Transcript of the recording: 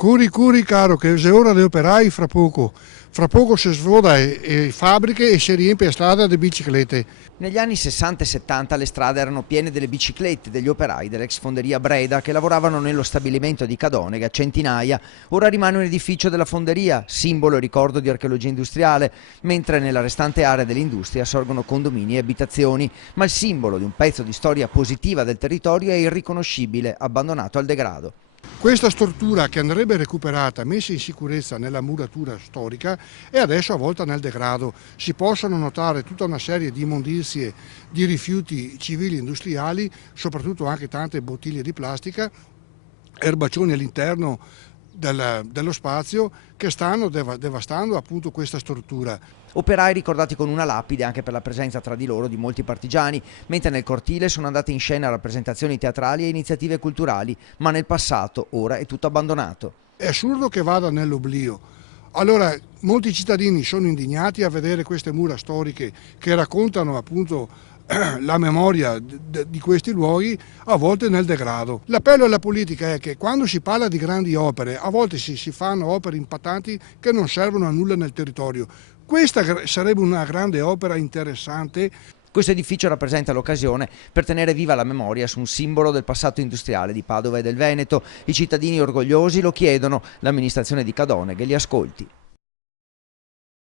Curi curi caro, che è ora degli operai fra poco si svuota le fabbriche e si riempie la strada di biciclette. Negli anni 60 e 70 le strade erano piene delle biciclette degli operai dell'ex fonderia Breda che lavoravano nello stabilimento di Cadonega, centinaia. Ora rimane un edificio della fonderia, simbolo e ricordo di archeologia industriale, mentre nella restante area dell'industria sorgono condomini e abitazioni. Ma il simbolo di un pezzo di storia positiva del territorio è irriconoscibile, abbandonato al degrado. Questa struttura, che andrebbe recuperata, messa in sicurezza nella muratura storica, è adesso avvolta nel degrado. Si possono notare tutta una serie di immondizie, di rifiuti civili industriali, soprattutto anche tante bottiglie di plastica, erbaccioni all'interno dello spazio che stanno devastando appunto questa struttura. Operai ricordati con una lapide anche per la presenza tra di loro di molti partigiani, mentre nel cortile sono andate in scena rappresentazioni teatrali e iniziative culturali, ma nel passato ora è tutto abbandonato. È assurdo che vada nell'oblio. Allora molti cittadini sono indignati a vedere queste mura storiche che raccontano appunto la memoria di questi luoghi, a volte nel degrado. L'appello alla politica è che quando si parla di grandi opere, a volte si fanno opere impattanti che non servono a nulla nel territorio. Questa sarebbe una grande opera interessante. Questo edificio rappresenta l'occasione per tenere viva la memoria su un simbolo del passato industriale di Padova e del Veneto. I cittadini orgogliosi lo chiedono, l'amministrazione di Cadonega li ascolti.